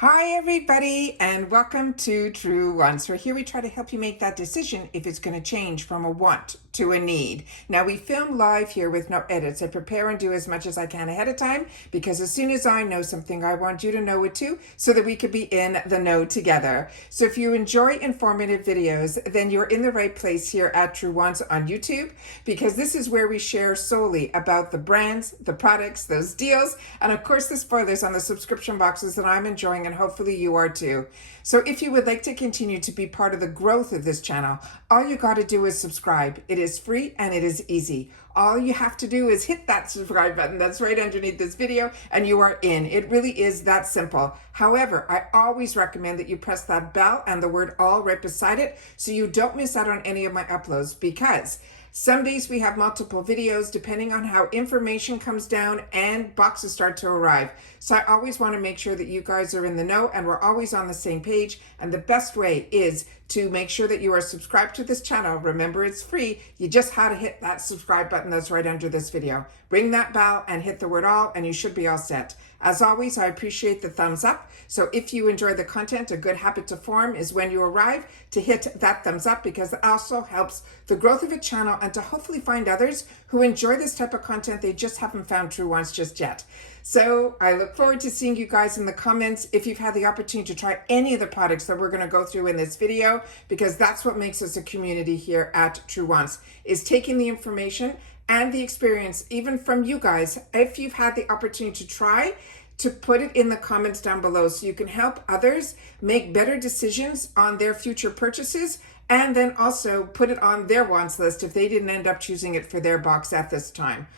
Hi everybody and welcome to Truewants, where here we try to help you make that decision if it's going to change from a want to a need. Now we film live here with no edits. I prepare and do as much as I can ahead of time because as soon as I know something, I want you to know it too so that we could be in the know together. So if you enjoy informative videos, then you're in the right place here at Truewants on YouTube, because this is where we share solely about the brands, the products, those deals, and of course the spoilers on the subscription boxes that I'm enjoying, and hopefully you are too. So if you would like to continue to be part of the growth of this channel, all you got to do is subscribe. It is free and it is easy. All you have to do is hit that subscribe button that's right underneath this video and you are in. It really is that simple. However, I always recommend that you press that bell and the word all right beside it so you don't miss out on any of my uploads, because some days we have multiple videos depending on how information comes down and boxes start to arrive. So I always want to make sure that you guys are in the know and we're always on the same page. And the best way is to make sure that you are subscribed to this channel. Remember, it's free. You just have to hit that subscribe button that's right under this video. Ring that bell and hit the word all and you should be all set. As always, I appreciate the thumbs up. So if you enjoy the content, a good habit to form is when you arrive to hit that thumbs up, because it also helps the growth of a channel and to hopefully find others who enjoy this type of content. They just haven't found Truewants just yet. So I look forward to seeing you guys in the comments if you've had the opportunity to try any of the products that we're going to go through in this video, because that's what makes us a community here at Truewants, is taking the information and the experience, even from you guys, if you've had the opportunity to try, to put it in the comments down below so you can help others make better decisions on their future purchases, and then also put it on their wants list if they didn't end up choosing it for their box at this time.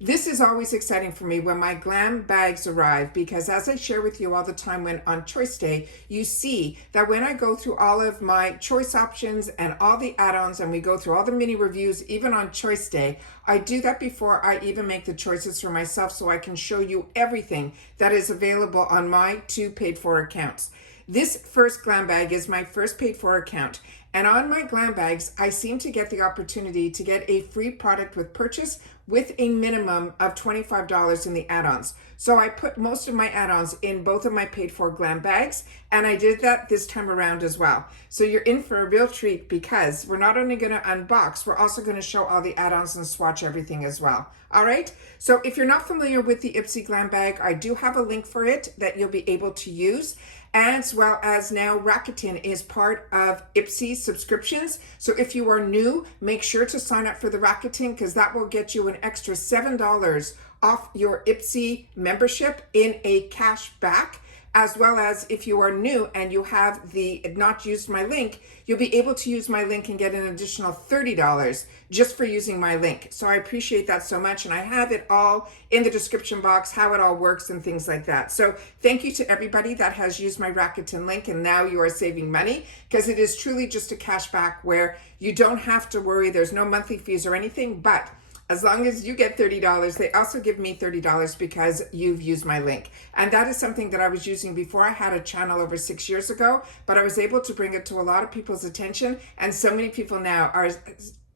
This is always exciting for me when my glam bags arrive, because as I share with you all the time when on choice day, you see that when I go through all of my choice options and all the add-ons and we go through all the mini reviews, even on choice day, I do that before I even make the choices for myself so I can show you everything that is available on my two paid for accounts. This first glam bag is my first paid for account. And on my glam bags, I seem to get the opportunity to get a free product with purchase with a minimum of $25 in the add-ons. So I put most of my add-ons in both of my paid for glam bags, and I did that this time around as well. So you're in for a real treat, because we're not only going to unbox, we're also going to show all the add-ons and swatch everything as well. All right, so if you're not familiar with the IPSY Glam Bag, I do have a link for it that you'll be able to use, as well as now Rakuten is part of IPSY subscriptions. So if you are new, make sure to sign up for the Rakuten, because that will get you an extra $7 off your IPSY membership in a cash back. As well as if you are new and you have the not used my link, you'll be able to use my link and get an additional $30 just for using my link. So I appreciate that so much. And I have it all in the description box, how it all works and things like that. So thank you to everybody that has used my Rakuten link, and now you are saving money, because it is truly just a cash back where you don't have to worry. There's no monthly fees or anything, but as long as you get $30, they also give me $30 because you've used my link. And that is something that I was using before I had a channel over 6 years ago, but I was able to bring it to a lot of people's attention. And so many people now are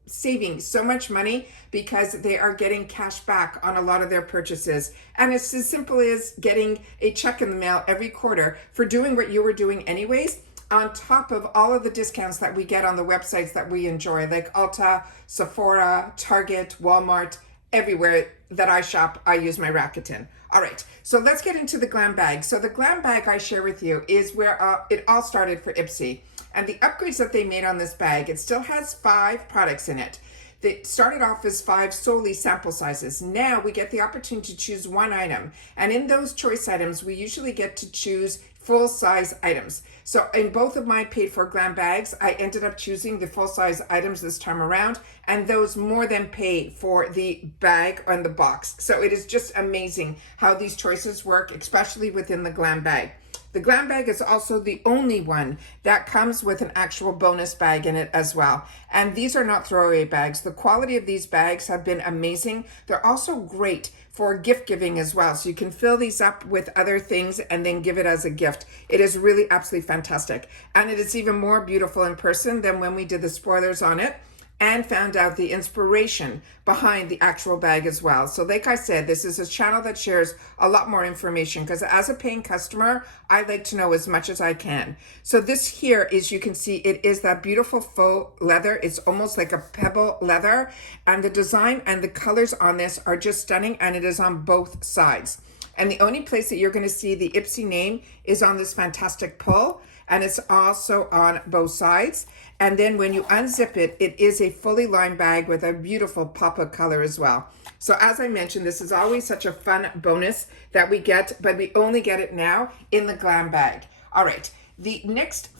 saving so much money because they are getting cash back on a lot of their purchases. And it's as simple as getting a check in the mail every quarter for doing what you were doing anyways, on top of all of the discounts that we get on the websites that we enjoy, like Ulta, Sephora, Target, Walmart. Everywhere that I shop, I use my Rakuten. All right, so let's get into the glam bag. So the glam bag I share with you is where it all started for IPSY. And the upgrades that they made on this bag, it still has 5 products in it. They started off as 5 solely sample sizes. Now we get the opportunity to choose 1 item. And in those choice items, we usually get to choose full-size items. So in both of my paid for glam bags, I ended up choosing the full-size items this time around, and those more than pay for the bag and the box. So it is just amazing how these choices work, especially within the glam bag. The glam bag is also the only one that comes with an actual bonus bag in it as well. And these are not throwaway bags. The quality of these bags have been amazing. They're also great for gift giving as well. So you can fill these up with other things and then give it as a gift. It is really absolutely fantastic. And it is even more beautiful in person than when we did the spoilers on it. and found out the inspiration behind the actual bag as well. So like I said, this is a channel that shares a lot more information because as a paying customer, I like to know as much as I can. So this here is, you can see it is that beautiful faux leather. It's almost like a pebble leather, and the design and the colors on this are just stunning, and it is on both sides. And the only place that you're going to see the IPSY name is on this fantastic pull, and it's also on both sides. And then when you unzip it, it is a fully lined bag with a beautiful pop of color as well. So as I mentioned, this is always such a fun bonus that we get, but we only get it now in the Glam Bag. All right, the next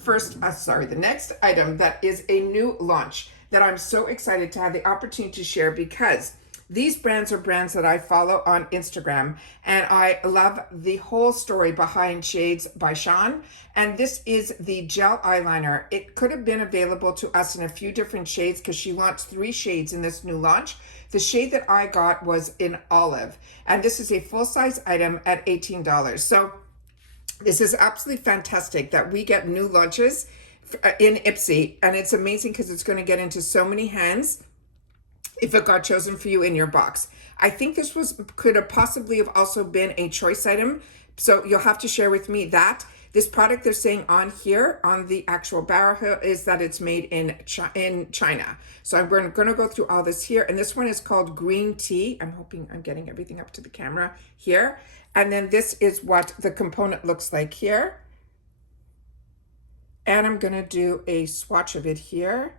item that is a new launch that I'm so excited to have the opportunity to share, because these brands are brands that I follow on Instagram, and I love the whole story behind Shades by Shan. And this is the gel eyeliner. It could have been available to us in a few different shades because she launched 3 shades in this new launch. The shade that I got was in olive, and this is a full-size item at $18. So this is absolutely fantastic that we get new launches in IPSY, and it's amazing because it's going to get into so many hands if it got chosen for you in your box. I think this could have possibly have also been a choice item. So you'll have to share with me that. This product they're saying on here, on the actual barrel, is that it's made in China. So we're going to go through all this here. And this one is called Green Tea. I'm hoping I'm getting everything up to the camera here. And then this is what the component looks like here. And I'm going to do a swatch of it here.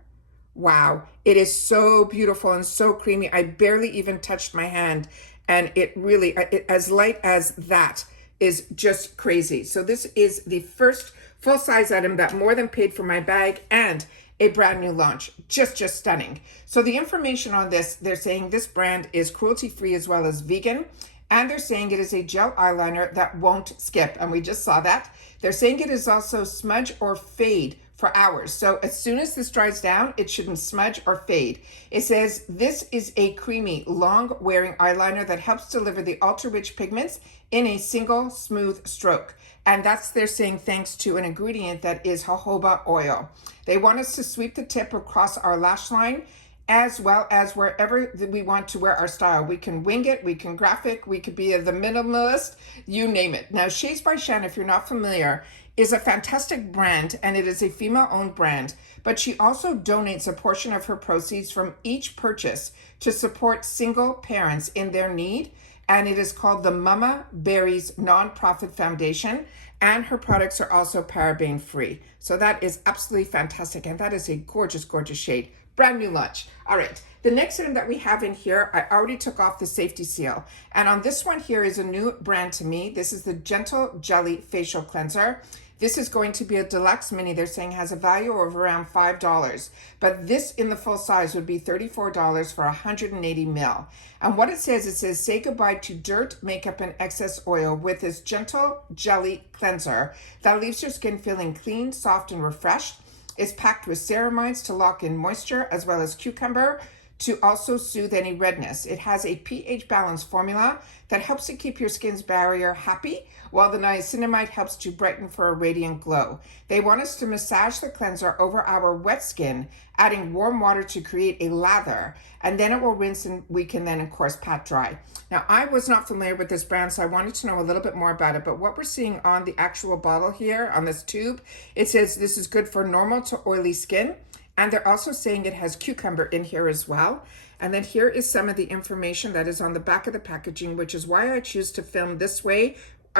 Wow, it is so beautiful and so creamy. I barely even touched my hand, and it really, as light as that, is just crazy. So this is the first full-size item that more than paid for my bag, and a brand new launch. Just stunning. So the information on this, they're saying this brand is cruelty-free as well as vegan, and they're saying it is a gel eyeliner that won't skip, and we just saw that. They're saying it is also smudge or fade for hours. So as soon as this dries down, it shouldn't smudge or fade. It says this is a creamy, long-wearing eyeliner that helps deliver the ultra-rich pigments in a single smooth stroke. And they're saying thanks to an ingredient that is jojoba oil. They want us to sweep the tip across our lash line, as well as wherever we want to wear our style. We can wing it, we can graphic, we could be the minimalist, you name it. Now, Shades by Shan, if you're not familiar, is a fantastic brand, and it is a female-owned brand, but she also donates a portion of her proceeds from each purchase to support single parents in their need, and it is called the Mama Berries Nonprofit Foundation, and her products are also paraben-free. So that is absolutely fantastic, and that is a gorgeous, gorgeous shade. Brand new launch. All right, the next item that we have in here, I already took off the safety seal, and on this one here is a new brand to me. This is the Gentle Jelly Facial Cleanser. This is going to be a deluxe mini. They're saying has a value of around $5, but this in the full size would be $34 for 180 ml. And what it says say goodbye to dirt, makeup, and excess oil with this Gentle Jelly Cleanser that leaves your skin feeling clean, soft, and refreshed. It's packed with ceramides to lock in moisture, as well as cucumber to also soothe any redness. It has a pH balance formula that helps to keep your skin's barrier happy, while the niacinamide helps to brighten for a radiant glow. They want us to massage the cleanser over our wet skin, adding warm water to create a lather, and then it will rinse, and we can then, of course, pat dry. Now, I was not familiar with this brand, so I wanted to know a little bit more about it, but what we're seeing on the actual bottle here, on this tube, it says this is good for normal to oily skin, and they're also saying it has cucumber in here as well. And then here is some of the information that is on the back of the packaging, which is why I choose to film this way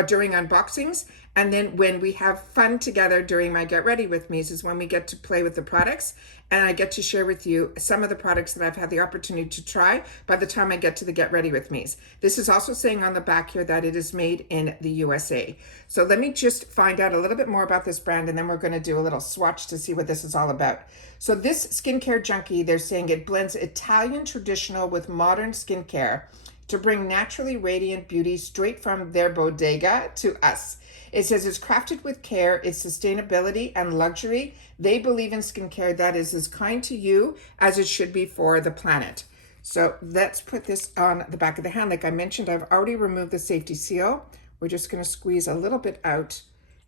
during unboxings. And then when we have fun together during my Get Ready With Me's is when we get to play with the products, and I get to share with you some of the products that I've had the opportunity to try by the time I get to the Get Ready With Me's. This is also saying on the back here that it is made in the USA. So let me just find out a little bit more about this brand, and then we're going to do a little swatch to see what this is all about. So this skincare junkie, they're saying it blends Italian traditional with modern skincare to bring naturally radiant beauty straight from their bodega to us. It says it's crafted with care, it's sustainability and luxury. They believe in skincare that is as kind to you as it should be for the planet. So let's put this on the back of the hand. Like I mentioned, I've already removed the safety seal. We're just going to squeeze a little bit out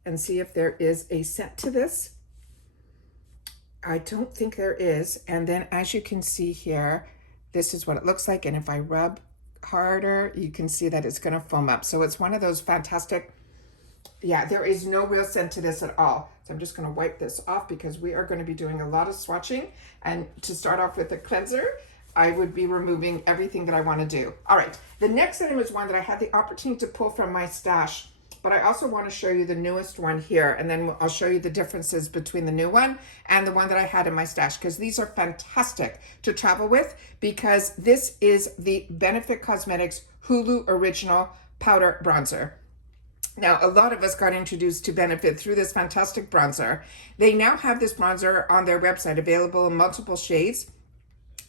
and see if there is a scent to this. I don't think there is. And then as you can see here, this is what it looks like. And if I rub harder, you can see that it's going to foam up. So it's one of those fantastic, yeah, there is no real scent to this at all. So I'm just going to wipe this off because we are going to be doing a lot of swatching. And to start off with the cleanser, I would be removing everything that I want to do. All right, the next item is one that I had the opportunity to pull from my stash, but I also want to show you the newest one here, and then I'll show you the differences between the new one and the one that I had in my stash, because these are fantastic to travel with, because this is the Benefit Cosmetics Hoola Original Powder Bronzer. Now, a lot of us got introduced to Benefit through this fantastic bronzer. They now have this bronzer on their website available in multiple shades.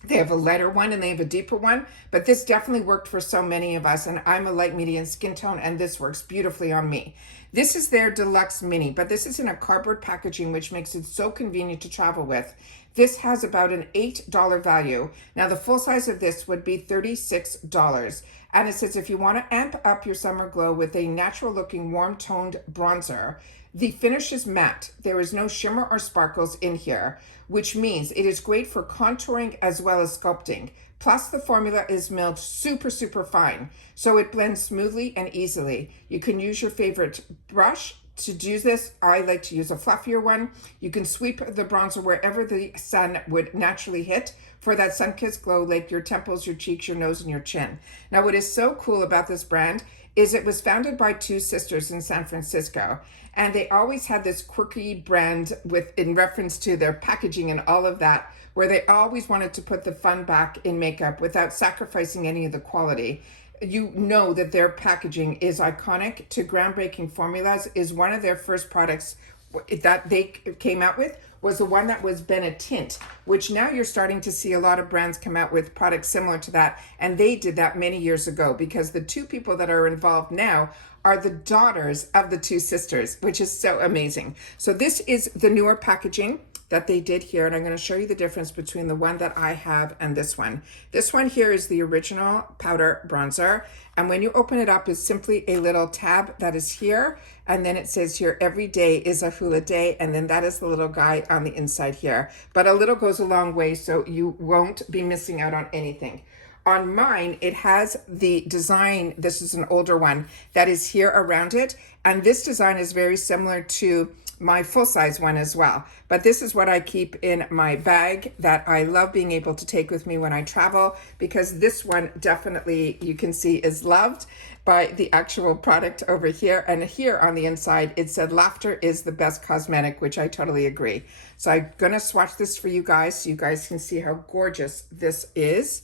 They have a lighter one and they have a deeper one, but this definitely worked for so many of us, and I'm a light medium skin tone and this works beautifully on me. This is their deluxe mini, but this is in a cardboard packaging, which makes it so convenient to travel with. This has about an $8 value. Now the full size of this would be $36. And it says if you want to amp up your summer glow with a natural looking warm toned bronzer, the finish is matte. There is no shimmer or sparkles in here, which means it is great for contouring as well as sculpting. Plus the formula is milled super, super fine, so it blends smoothly and easily. You can use your favorite brush to do this. I like to use a fluffier one. You can sweep the bronzer wherever the sun would naturally hit for that sun-kissed glow, like your temples, your cheeks, your nose, and your chin. Now, what is so cool about this brand is it was founded by two sisters in San Francisco, and they always had this quirky brand in reference to their packaging and all of that, where they always wanted to put the fun back in makeup without sacrificing any of the quality. You know that their packaging is iconic to groundbreaking formulas. Is one of their first products that they came out with was the one that was been a tint, which now you're starting to see a lot of brands come out with products similar to that. And they did that many years ago, because the two people that are involved now are the daughters of the two sisters, which is so amazing. So this is the newer packaging that they did here, and I'm going to show you the difference between the one that I have and this one. This one here is the original powder bronzer, and when you open it up, it's simply a little tab that is here, and then it says here, every day is a Hoola day, and then that is the little guy on the inside here. But a little goes a long way, so you won't be missing out on anything. On mine, it has the design, this is an older one, that is here around it, and this design is very similar to my full-size one as well. But this is what I keep in my bag that I love being able to take with me when I travel, because this one definitely, you can see, is loved by the actual product over here. And here on the inside, it said laughter is the best cosmetic, which I totally agree. So I'm gonna swatch this for you guys so you guys can see how gorgeous this is.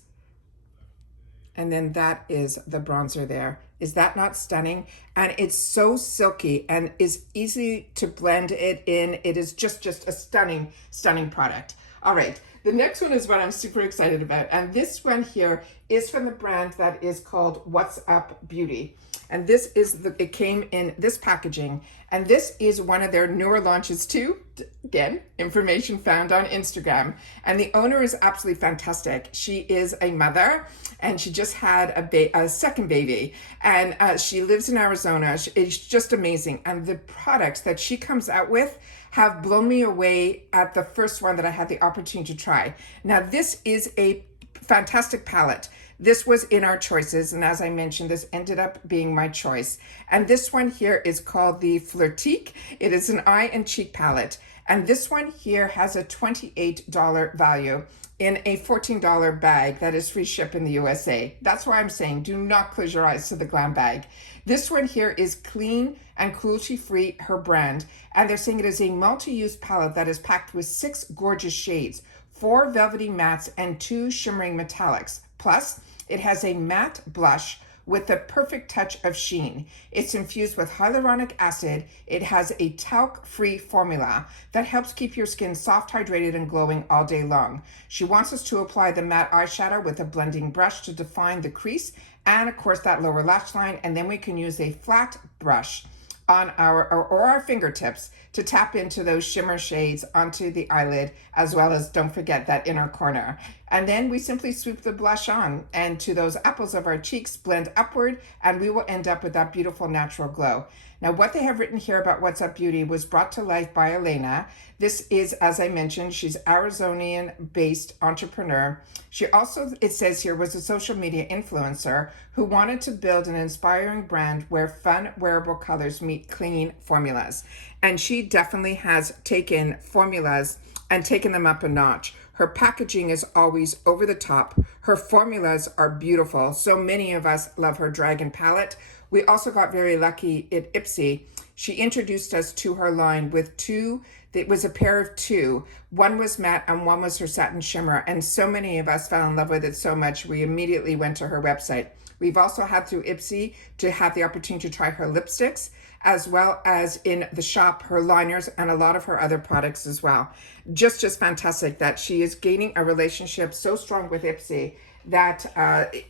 And then that is the bronzer there. Is that not stunning? And it's so silky and is easy to blend it in. It is just a stunning, stunning product. All right, the next one is what I'm super excited about. And this one here is from the brand that is called What's Up Beauty. And this is it came in this packaging. And this is one of their newer launches too. Again, information found on Instagram. And the owner is absolutely fantastic. She is a mother and she just had a second baby. And she lives in Arizona. It's just amazing. And the products that she comes out with have blown me away at the first one that I had the opportunity to try. Now, this is a fantastic palette. This was in our choices, and as I mentioned, this ended up being my choice. And this one here is called the Flirtique. It is an eye and cheek palette. And this one here has a $28 value in a $14 bag that is free ship in the USA. That's why I'm saying do not close your eyes to the Glam Bag. This one here is clean and cruelty-free, her brand. And they're saying it is a multi-use palette that is packed with 6 gorgeous shades, 4 velvety mattes, and 2 shimmering metallics. Plus, it has a matte blush with the perfect touch of sheen. It's infused with hyaluronic acid. It has a talc-free formula that helps keep your skin soft, hydrated, and glowing all day long. She wants us to apply the matte eyeshadow with a blending brush to define the crease and, of course, that lower lash line. And then we can use a flat brush on our fingertips to tap into those shimmer shades onto the eyelid, as well as, don't forget, that inner corner. And then we simply sweep the blush on, and to those apples of our cheeks, blend upward, and we will end up with that beautiful natural glow. Now, what they have written here about What's Up Beauty was brought to life by Elena. This is, as I mentioned, she's Arizonian-based entrepreneur. She also, it says here, was a social media influencer who wanted to build an inspiring brand where fun, wearable colors meet clean formulas. And she definitely has taken formulas and taken them up a notch. Her packaging is always over the top. Her formulas are beautiful. So many of us love her Dragon palette. We also got very lucky at IPSY. She introduced us to her line with two. It was a pair of two. One was matte and one was her satin shimmer. And so many of us fell in love with it so much, we immediately went to her website. We've also had through IPSY to have the opportunity to try her lipsticks, as well as in the shop, her liners and a lot of her other products as well. Just fantastic that she is gaining a relationship so strong with IPSY that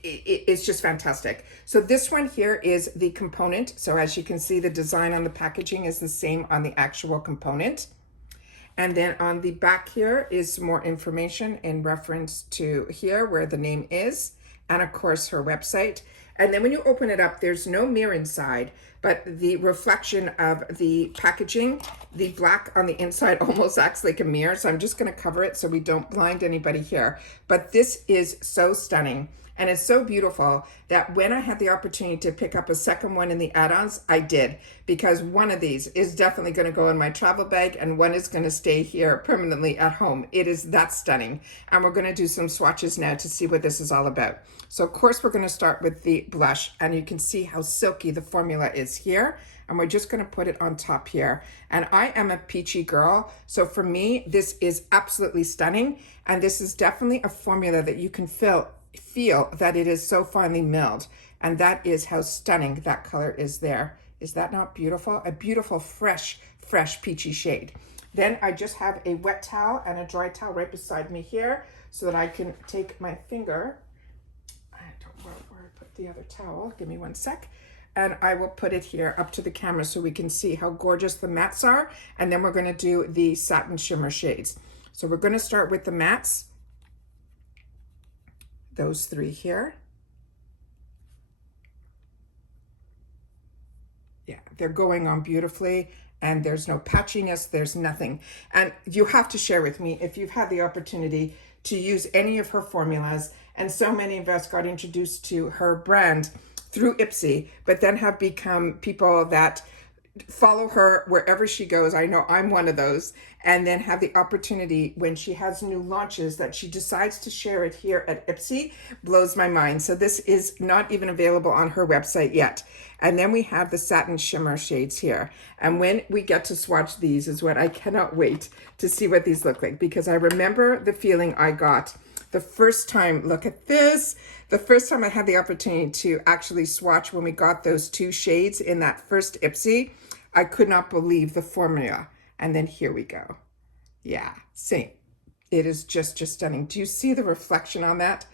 it's just fantastic. So this one here is the component. So as you can see, the design on the packaging is the same on the actual component. And then on the back here is some more information in reference to here where the name is, and of course her website. And then when you open it up, there's no mirror inside, but the reflection of the packaging, the black on the inside almost acts like a mirror. So I'm just gonna cover it so we don't blind anybody here. But this is so stunning. And it's so beautiful that when I had the opportunity to pick up a second one in the add-ons, I did, because one of these is definitely going to go in my travel bag and one is going to stay here permanently at home. It is that stunning. And we're going to do some swatches now to see what this is all about. So of course, we're going to start with the blush, and you can see how silky the formula is here. And we're just going to put it on top here. And I am a peachy girl, so for me, this is absolutely stunning. And this is definitely a formula that you can feel that it is so finely milled, and that is how stunning that color is there. Is that not beautiful? A beautiful fresh peachy shade. Then I just have a wet towel and a dry towel right beside me here so that I can take my finger, I don't know where I put the other towel, give me one sec, and I will put it here up to the camera so we can see how gorgeous the mattes are. And then we're going to do the satin shimmer shades. So we're going to start with the mattes, those three here. Yeah, they're going on beautifully, and there's no patchiness, there's nothing. And you have to share with me if you've had the opportunity to use any of her formulas. And so many of us got introduced to her brand through IPSY, but then have become people that follow her wherever she goes. I know I'm one of those. And then have the opportunity when she has new launches that she decides to share it here at IPSY. Blows my mind. So this is not even available on her website yet. And then we have the satin shimmer shades here. And when we get to swatch these is what I cannot wait to see what these look like, because I remember the feeling I got the first time. Look at this. The first time I had the opportunity to actually swatch when we got those two shades in that first IPSY, I could not believe the formula. And then here we go. Yeah, same. It is just stunning. Do you see the reflection on that?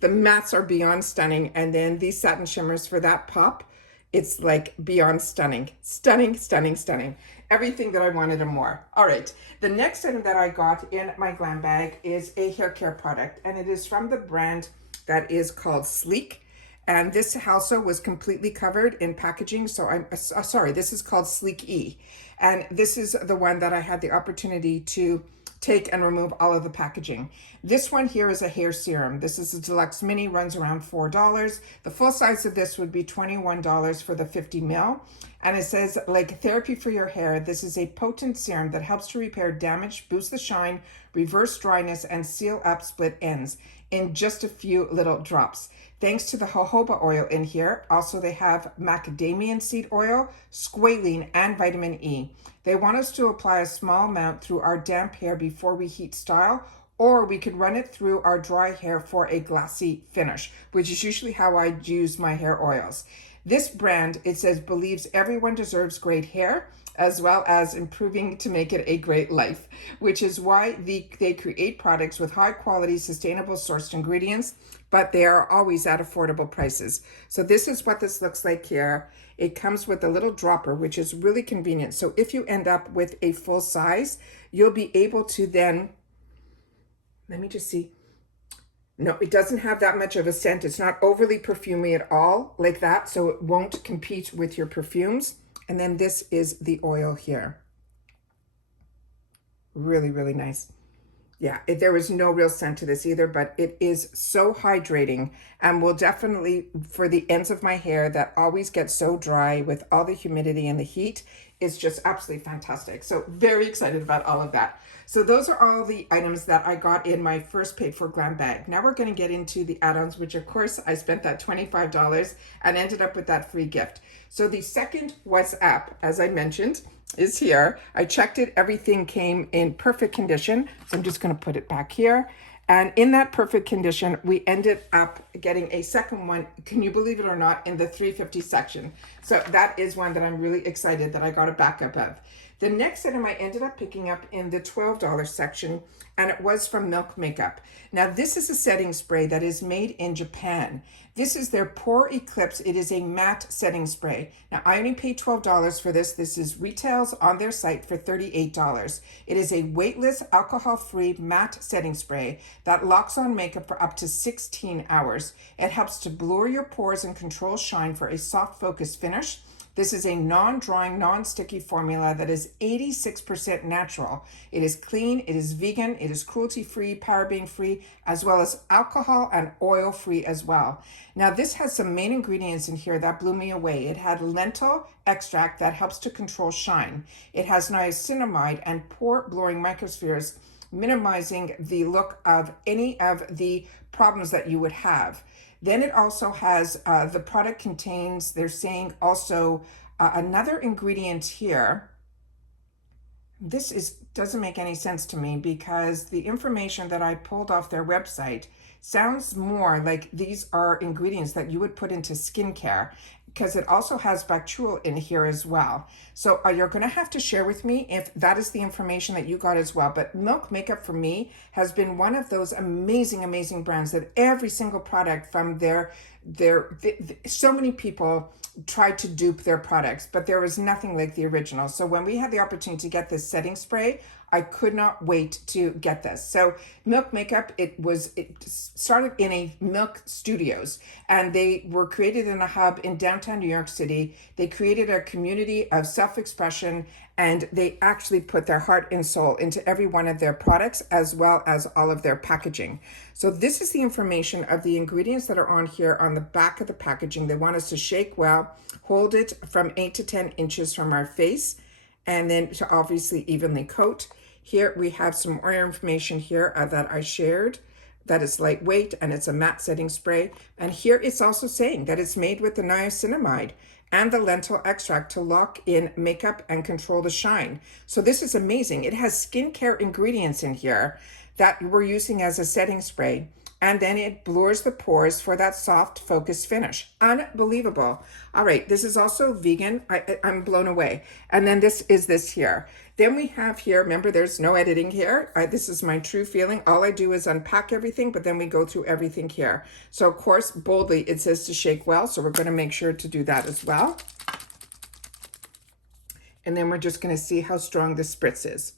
The mattes are beyond stunning. And then these satin shimmers for that pop, it's like beyond stunning. Stunning. Everything that I wanted and more. All right. The next item that I got in my Glam Bag is a hair care product. And it is from the brand that is called Sleek. And this also was completely covered in packaging. So I'm sorry, this is called Sleek E. And this is the one that I had the opportunity to take and remove all of the packaging. This one here is a hair serum. This is a deluxe mini, runs around $4. The full size of this would be $21 for the 50 ml. And it says, like therapy for your hair, this is a potent serum that helps to repair damage, boost the shine, reverse dryness, and seal up split ends in just a few little drops. Thanks to the jojoba oil in here. Also, they have macadamia seed oil, squalene, and vitamin E. They want us to apply a small amount through our damp hair before we heat style, or we could run it through our dry hair for a glassy finish, which is usually how I use my hair oils. This brand, it says, believes everyone deserves great hair, as well as improving to make it a great life, which is why they create products with high quality, sustainable sourced ingredients, but they are always at affordable prices. So this is what this looks like here. It comes with a little dropper, which is really convenient. So if you end up with a full size, you'll be able to then, let me just see. No, it doesn't have that much of a scent. It's not overly perfumey at all like that, so it won't compete with your perfumes. And then this is the oil here. Really, really nice. Yeah, there was no real scent to this either, but it is so hydrating and will definitely, for the ends of my hair that always get so dry with all the humidity and the heat, is just absolutely fantastic. So very excited about all of that. So those are all the items that I got in my first paid for Glam Bag. Now we're going to get into the add-ons, which of course I spent that $25 and ended up with that free gift. So the second WhatsApp, as I mentioned, is here. I checked it. Everything came in perfect condition. So I'm just going to put it back here. And in that perfect condition, we ended up getting a second one, can you believe it or not, in the 350 section. So that is one that I'm really excited that I got a backup of. The next item I ended up picking up in the $12 section, and it was from Milk Makeup. Now, this is a setting spray that is made in Japan. This is their Pore Eclipse. It is a matte setting spray. Now, I only paid $12 for this. This is retails on their site for $38. It is a weightless, alcohol-free matte setting spray that locks on makeup for up to 16 hours. It helps to blur your pores and control shine for a soft focus finish. This is a non-drying, non-sticky formula that is 86% natural. It is clean, it is vegan, it is cruelty-free, paraben-free, as well as alcohol and oil-free as well. Now, this has some main ingredients in here that blew me away. It had lentil extract that helps to control shine. It has niacinamide and pore blurring microspheres, minimizing the look of any of the problems that you would have. Then it also has, the product contains, they're saying also another ingredient here. This doesn't make any sense to me because the information that I pulled off their website sounds more like these are ingredients that you would put into skincare, because it also has bacterial in here as well. So you're going to have to share with me if that is the information that you got as well. But Milk Makeup for me has been one of those amazing, amazing brands that every single product from so many people tried to dupe their products, but there was nothing like the original. So when we had the opportunity to get this setting spray, I could not wait to get this. So Milk Makeup, it started in a Milk Studios, and they were created in a hub in downtown New York City. They created a community of self-expression, and they actually put their heart and soul into every one of their products as well as all of their packaging. So this is the information of the ingredients that are on here on the back of the packaging. They want us to shake well, hold it from 8 to 10 inches from our face, and then to obviously evenly coat. Here we have some more information here that I shared, that it's lightweight and it's a matte setting spray. And here it's also saying that it's made with the niacinamide and the lentil extract to lock in makeup and control the shine. So this is amazing. It has skincare ingredients in here that we're using as a setting spray. And then it blurs the pores for that soft focus finish. Unbelievable. All right, this is also vegan. I'm blown away. And then this here. Then we have here, remember there's no editing here. This is my true feeling. All I do is unpack everything, but then we go through everything here. So of course, boldly, it says to shake well. So we're gonna make sure to do that as well. And then we're just gonna see how strong the spritz is.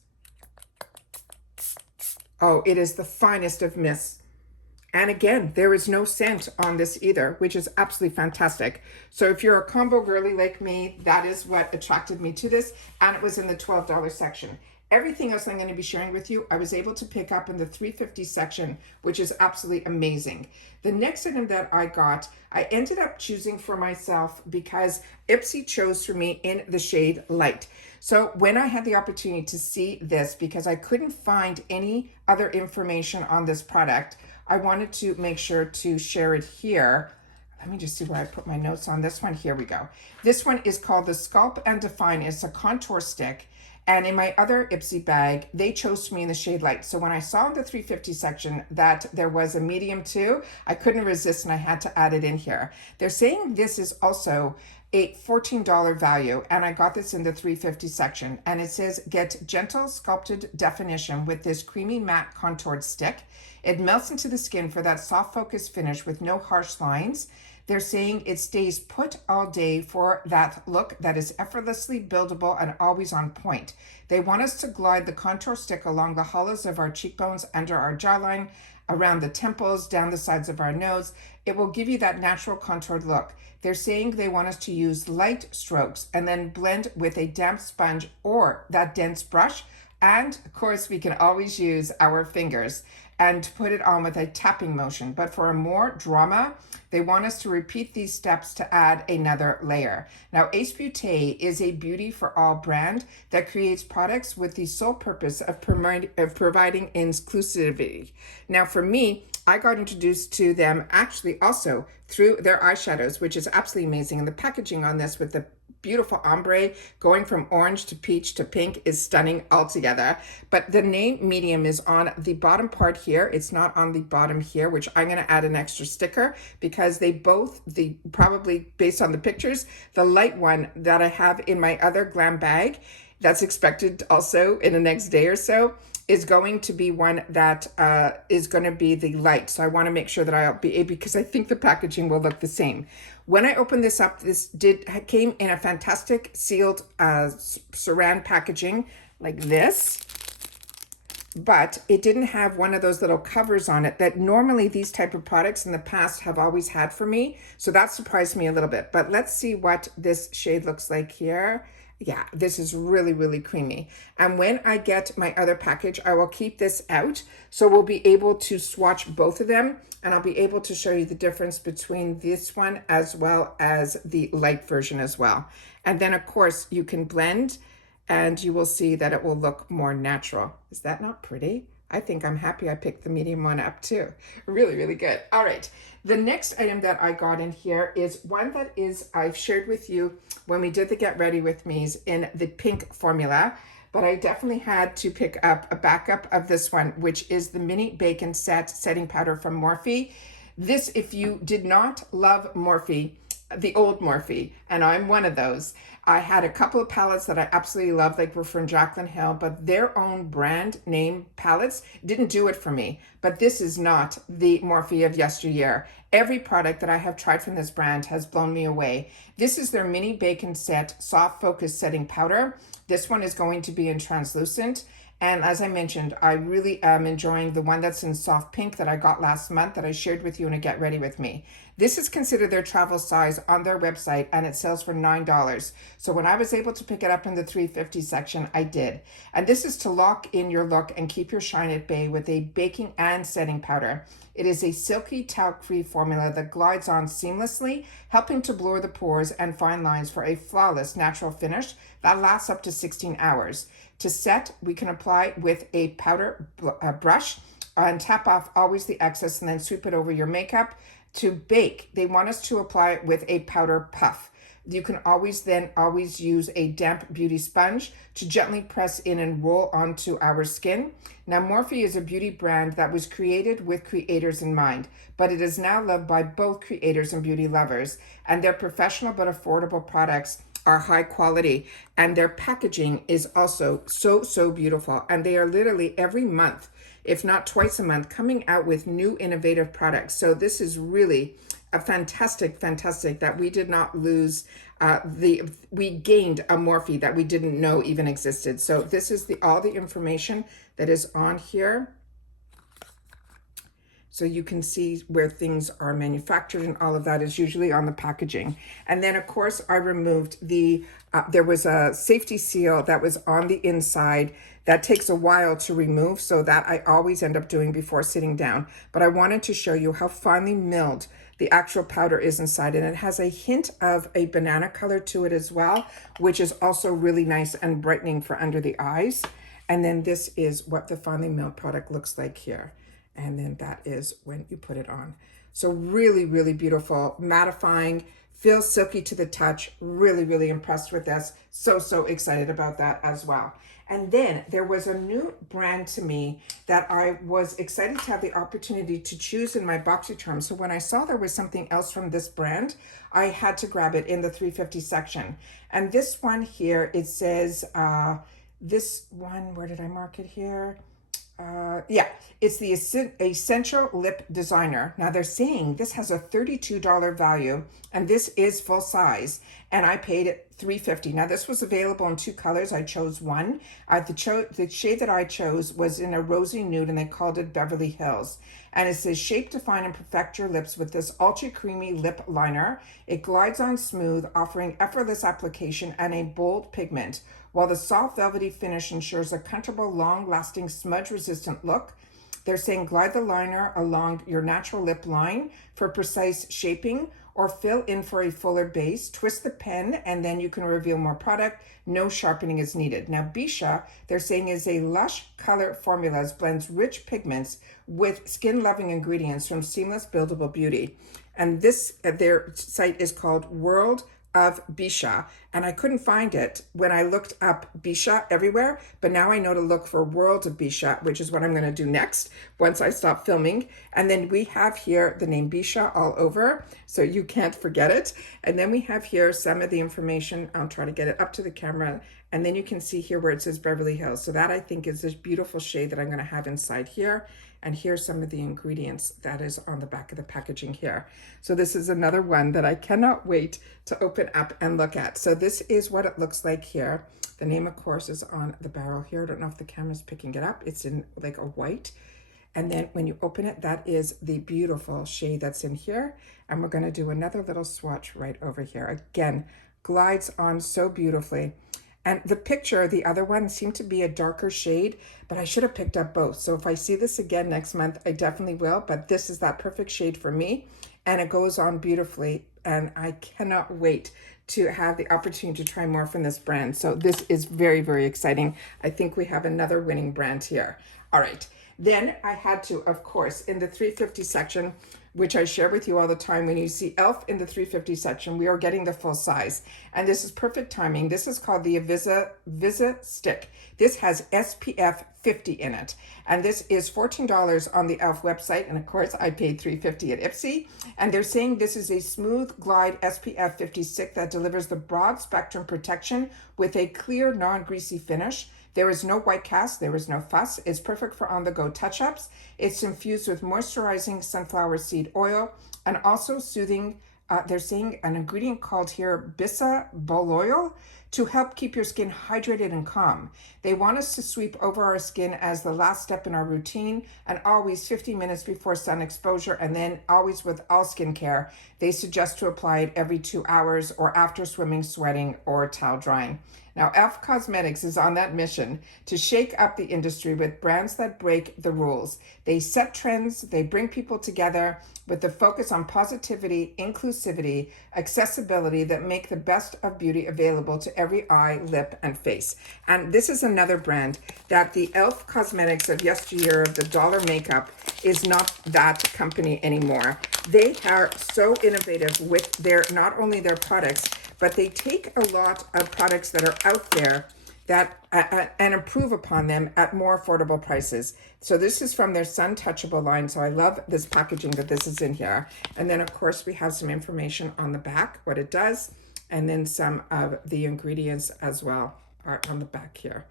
Oh, it is the finest of mists. And again, there is no scent on this either, which is absolutely fantastic. So if you're a combo girly like me, that is what attracted me to this. And it was in the $12 section. Everything else I'm going to be sharing with you, I was able to pick up in the $350 section, which is absolutely amazing. The next item that I got, I ended up choosing for myself because IPSY chose for me in the shade Light. So when I had the opportunity to see this, because I couldn't find any other information on this product, I wanted to make sure to share it here. Let me just see where I put my notes on this one. Here we go. This one is called the Sculpt and Define. It's a contour stick. And in my other IPSY bag, they chose me in the shade Light. So when I saw in the 350 section that there was a medium too, I couldn't resist and I had to add it in here. They're saying this is also a $14 value, and I got this in the 350 section, and it says get gentle sculpted definition with this creamy matte contoured stick. It melts into the skin for that soft focus finish with no harsh lines. They're saying it stays put all day for that look that is effortlessly buildable and always on point. They want us to glide the contour stick along the hollows of our cheekbones, under our jawline, around the temples, down the sides of our nose. It will give you that natural contoured look. They're saying they want us to use light strokes and then blend with a damp sponge or that dense brush. And of course, we can always use our fingers and put it on with a tapping motion. But for a more drama, they want us to repeat these steps to add another layer. Now, Ace Beauté is a beauty for all brand that creates products with the sole purpose of providing inclusivity. Now, for me, I got introduced to them actually also through their eyeshadows, which is absolutely amazing. And the packaging on this with the beautiful ombre going from orange to peach to pink is stunning altogether. But the name medium is on the bottom part here. It's not on the bottom here, which I'm going to add an extra sticker because they both, probably based on the pictures, the light one that I have in my other Glam Bag that's expected also in the next day or so is going to be one that is going to be the light. So I want to make sure that I'll be able, because I think the packaging will look the same. When I opened this up, this came in a fantastic sealed saran packaging like this, but it didn't have one of those little covers on it that normally these type of products in the past have always had for me. So that surprised me a little bit, but let's see what this shade looks like here. Yeah, this is really, really creamy. And when I get my other package, I will keep this out. So we'll be able to swatch both of them and I'll be able to show you the difference between this one as well as the light version as well. And then of course you can blend and you will see that it will look more natural. Is that not pretty? I think I'm happy I picked the medium one up too. Really, really good. All right. The next item that I got in here is one that I've shared with you when we did the Get Ready With Me's in the pink formula, but I definitely had to pick up a backup of this one, which is the Mini Bacon Set Setting Powder from Morphe. This, if you did not love Morphe, the old Morphe, and I'm one of those. I had a couple of palettes that I absolutely loved, like were from Jaclyn Hill, but their own brand name palettes didn't do it for me. But this is not the Morphe of yesteryear. Every product that I have tried from this brand has blown me away. This is their Mini Bacon Set Soft Focus Setting Powder. This one is going to be in translucent. And as I mentioned, I really am enjoying the one that's in soft pink that I got last month that I shared with you in a Get Ready With Me. This is considered their travel size on their website and it sells for $9. So when I was able to pick it up in the $3.50 section, I did. And this is to lock in your look and keep your shine at bay with a baking and setting powder. It is a silky talc-free formula that glides on seamlessly, helping to blur the pores and fine lines for a flawless natural finish that lasts up to 16 hours. To set, we can apply with a powder brush and tap off always the excess and then sweep it over your makeup. To bake, they want us to apply it with a powder puff. You can always use a damp beauty sponge to gently press in and roll onto our skin. Now, Morphe is a beauty brand that was created with creators in mind, but it is now loved by both creators and beauty lovers, and their professional but affordable products are high quality, and their packaging is also so beautiful. And they are literally every month, if not twice a month, coming out with new innovative products. So this is really a fantastic that we did not lose. We gained a Morphe that we didn't know even existed. So this is all the information that is on here. So you can see where things are manufactured and all of that is usually on the packaging. And then of course I removed there was a safety seal that was on the inside that takes a while to remove. So that I always end up doing before sitting down. But I wanted to show you how finely milled the actual powder is inside. And it has a hint of a banana color to it as well, which is also really nice and brightening for under the eyes. And then this is what the finely milled product looks like here. And then that is when you put it on. So really beautiful, mattifying, feels silky to the touch. Really impressed with this. So excited about that as well. And then there was a new brand to me that I was excited to have the opportunity to choose in my BoxyCharm. So when I saw there was something else from this brand, I had to grab it in the $3.50 section. And this one here, it says, this one, where did I mark it here? Yeah, it's the Essential Lip Designer. Now they're saying this has a $32 value and this is full size and I paid it $3.50. Now this was available in 2 colors. I chose one. The shade that I chose was in a rosy nude, and they called it Beverly Hills. And it says, shape, define, and perfect your lips with this ultra creamy lip liner. It glides on smooth, offering effortless application and a bold pigment, while the soft velvety finish ensures a comfortable, long-lasting, smudge-resistant look. They're saying glide the liner along your natural lip line for precise shaping, or fill in for a fuller base. Twist the pen, and then you can reveal more product. No sharpening is needed. Now, Bisha, they're saying, is a lush color formula, blends rich pigments with skin-loving ingredients from seamless buildable beauty. And this, their site is called World of Bisha, and I couldn't find it when I looked up Bisha everywhere, but now I know to look for World of Bisha, which is what I'm going to do next once I stop filming. And then we have here the name Bisha all over, so you can't forget it. And then we have here some of the information. I'll try to get it up to the camera, and then you can see here where it says Beverly Hills. So that, I think, is this beautiful shade that I'm going to have inside here. And here's some of the ingredients that is on the back of the packaging here. So this is another one that I cannot wait to open up and look at. So this is what it looks like here. The name, of course, is on the barrel here. I don't know if the camera's picking it up. It's in like a white. And then when you open it, that is the beautiful shade that's in here. And we're going to do another little swatch right over here. Again, glides on so beautifully. And the picture, the other one, seemed to be a darker shade, but I should have picked up both. So if I see this again next month, I definitely will. But this is that perfect shade for me, and it goes on beautifully. And I cannot wait to have the opportunity to try more from this brand. So this is very, very exciting. I think we have another winning brand here. All right. Then I had to, of course, in the $3.50 section, which I share with you all the time, when you see e.l.f. in the $3.50 section, we are getting the full size. And this is perfect timing. This is called the Visa Stick. This has SPF 50 in it. And this is $14 on the e.l.f. website. And of course, I paid $3.50 at IPSY. And they're saying this is a smooth glide SPF 50 stick that delivers the broad spectrum protection with a clear, non-greasy finish. There is no white cast, there is no fuss. It's perfect for on-the-go touch-ups. It's infused with moisturizing sunflower seed oil and also soothing, they're saying an ingredient called here Bisha bol oil to help keep your skin hydrated and calm. They want us to sweep over our skin as the last step in our routine, and always 50 minutes before sun exposure, and then always with all skincare. They suggest to apply it every 2 hours or after swimming, sweating, or towel drying. Now, e.l.f. Cosmetics is on that mission to shake up the industry with brands that break the rules. They set trends, they bring people together with the focus on positivity, inclusivity, accessibility that make the best of beauty available to every eye, lip, and face. And this is another brand that the e.l.f. Cosmetics of yesteryear, of the dollar makeup, is not that company anymore. They are so innovative with their, not only their products, but they take a lot of products that are out there that and improve upon them at more affordable prices. So this is from their Sun Touchable line. So I love this packaging that this is in here. And then of course we have some information on the back, what it does, and then some of the ingredients as well are on the back here.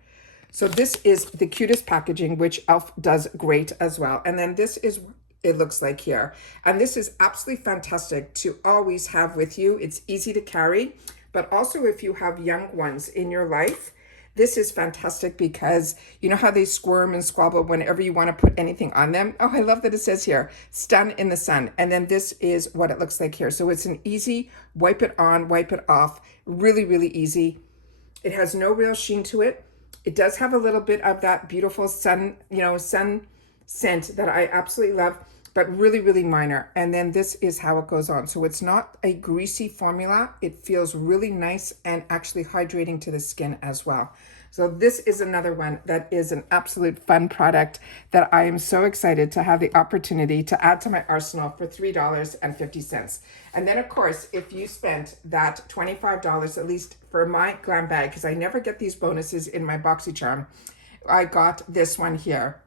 So this is the cutest packaging, which e.l.f. does great as well. And then this is what it looks like here. And this is absolutely fantastic to always have with you. It's easy to carry, but also if you have young ones in your life, this is fantastic because you know how they squirm and squabble whenever you want to put anything on them. Oh, I love that it says here, stun in the sun. And then this is what it looks like here. So it's an easy wipe it on, wipe it off. Really, really easy. It has no real sheen to it. It does have a little bit of that beautiful sun, sun scent that I absolutely love, but really, really minor. And then this is how it goes on. So it's not a greasy formula. It feels really nice and actually hydrating to the skin as well. So this is another one that is an absolute fun product that I am so excited to have the opportunity to add to my arsenal for $3.50. And then of course, if you spent that $25, at least for my Glam Bag, because I never get these bonuses in my BoxyCharm, I got this one here.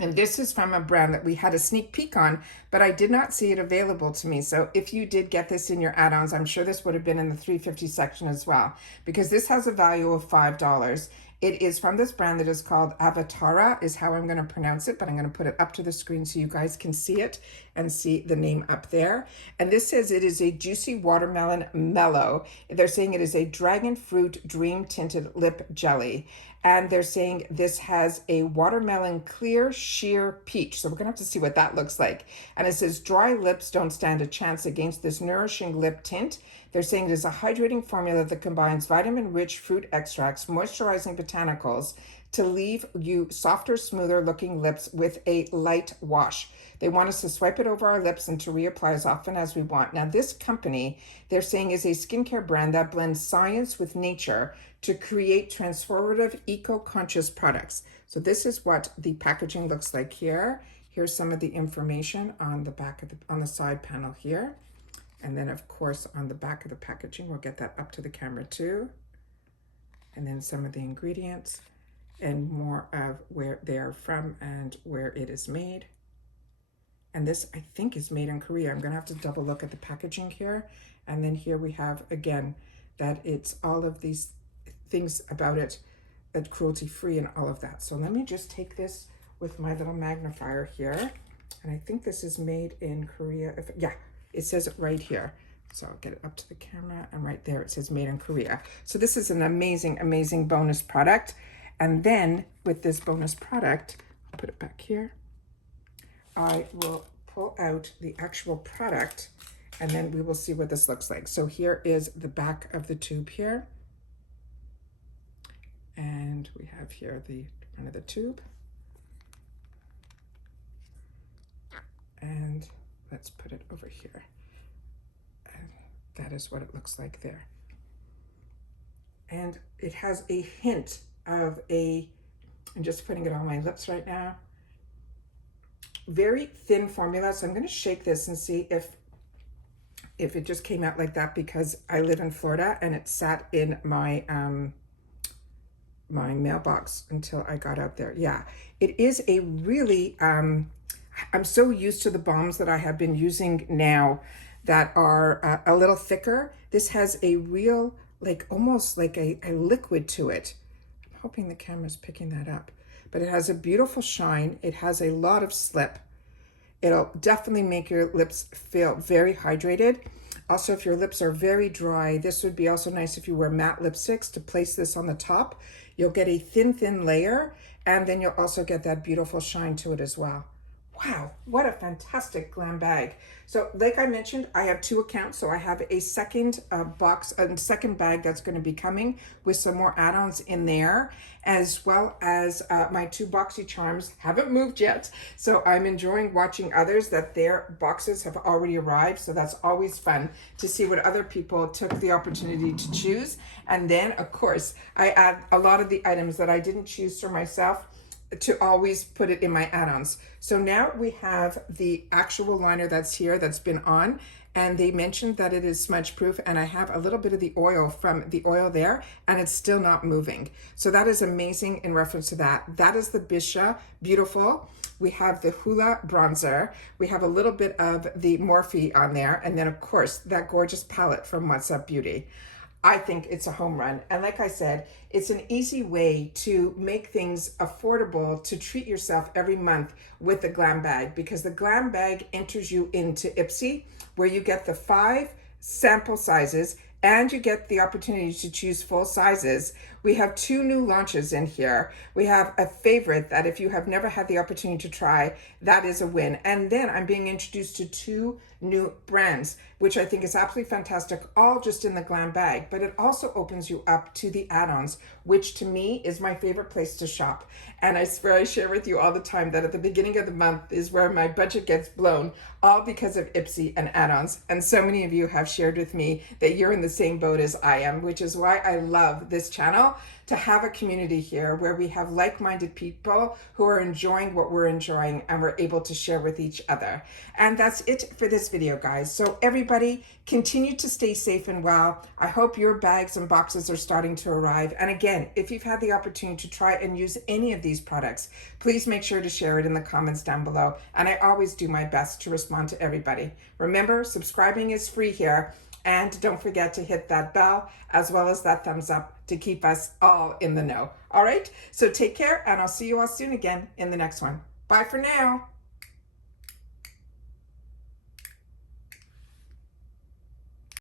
And this is from a brand that we had a sneak peek on, but I did not see it available to me. So if you did get this in your add-ons, I'm sure this would have been in the $3.50 section as well, because this has a value of $5. It is from this brand that is called Avatara, is how I'm going to pronounce it, but I'm going to put it up to the screen so you guys can see it and see the name up there. And this says it is a juicy watermelon mellow. They're saying it is a dragon fruit dream tinted lip jelly. And they're saying this has a watermelon clear sheer peach. So we're going to have to see what that looks like. And it says dry lips don't stand a chance against this nourishing lip tint. They're saying it is a hydrating formula that combines vitamin-rich fruit extracts, moisturizing botanicals to leave you softer, smoother looking lips with a light wash. They want us to swipe it over our lips and to reapply as often as we want. Now, this company, they're saying, is a skincare brand that blends science with nature to create transformative, eco-conscious products. So this is what the packaging looks like here. Here's some of the information on the back of on the side panel here. And then, of course, on the back of the packaging, we'll get that up to the camera too. And then some of the ingredients and more of where they are from and where it is made. And this, I think, is made in Korea. I'm going to have to double look at the packaging here. And then here we have, again, that it's all of these things about it, that cruelty-free and all of that. So let me just take this with my little magnifier here. And I think this is made in Korea. Yeah, it says it right here. So I'll get it up to the camera, and right there it says made in Korea. So this is an amazing, amazing bonus product. And then with this bonus product, I'll put it back here. I will pull out the actual product, and then we will see what this looks like. So here is the back of the tube here. And we have here the front of the tube. And let's put it over here. And that is what it looks like there. And it has a hint of I'm just putting it on my lips right now. Very thin formula. So I'm going to shake this and see if it just came out like that, because I live in Florida and it sat in my my mailbox until I got out there. Yeah, it is a really, I'm so used to the balms that I have been using now that are a little thicker. This has a real, like almost like a liquid to it. I'm hoping the camera's picking that up. But it has a beautiful shine. It has a lot of slip. It'll definitely make your lips feel very hydrated. Also, if your lips are very dry, this would be also nice if you wear matte lipsticks to place this on the top. You'll get a thin layer, and then you'll also get that beautiful shine to it as well. Wow, what a fantastic glam bag. So like I mentioned, I have 2 accounts. So I have a second second bag that's going to be coming with some more add-ons in there, as well as my 2 boxy charms haven't moved yet. So I'm enjoying watching others that their boxes have already arrived. So that's always fun to see what other people took the opportunity to choose. And then, of course, I add a lot of the items that I didn't choose for myself to always put it in my add-ons. So now we have the actual liner that's here, that's been on, and they mentioned that it is smudge proof, and I have a little bit of the oil from the oil there, and it's still not moving. So that is amazing in reference to that. That is the Bisha, beautiful. We have the Hoola bronzer. We have a little bit of the Morphe on there, and then of course that gorgeous palette from What's Up Beauty. I think it's a home run. And like I said, it's an easy way to make things affordable to treat yourself every month with the Glam Bag, because the Glam Bag enters you into IPSY, where you get the 5 sample sizes and you get the opportunity to choose full sizes. We have 2 new launches in here. We have a favorite that if you have never had the opportunity to try, that is a win. And then I'm being introduced to 2 new brands, which I think is absolutely fantastic, all just in the Glam Bag. But it also opens you up to the add-ons, which to me is my favorite place to shop. And I swear I share with you all the time that at the beginning of the month is where my budget gets blown, all because of IPSY and add-ons. And so many of you have shared with me that you're in the same boat as I am, which is why I love this channel, to have a community here where we have like-minded people who are enjoying what we're enjoying, and we're able to share with each other. And that's it for this video, guys. So everybody, continue to stay safe and well. I hope your bags and boxes are starting to arrive. And again, if you've had the opportunity to try and use any of these products, please make sure to share it in the comments down below. And I always do my best to respond to everybody. Remember, subscribing is free here. And don't forget to hit that bell as well as that thumbs up to keep us all in the know. All right, so take care, and I'll see you all soon again in the next one. Bye for now.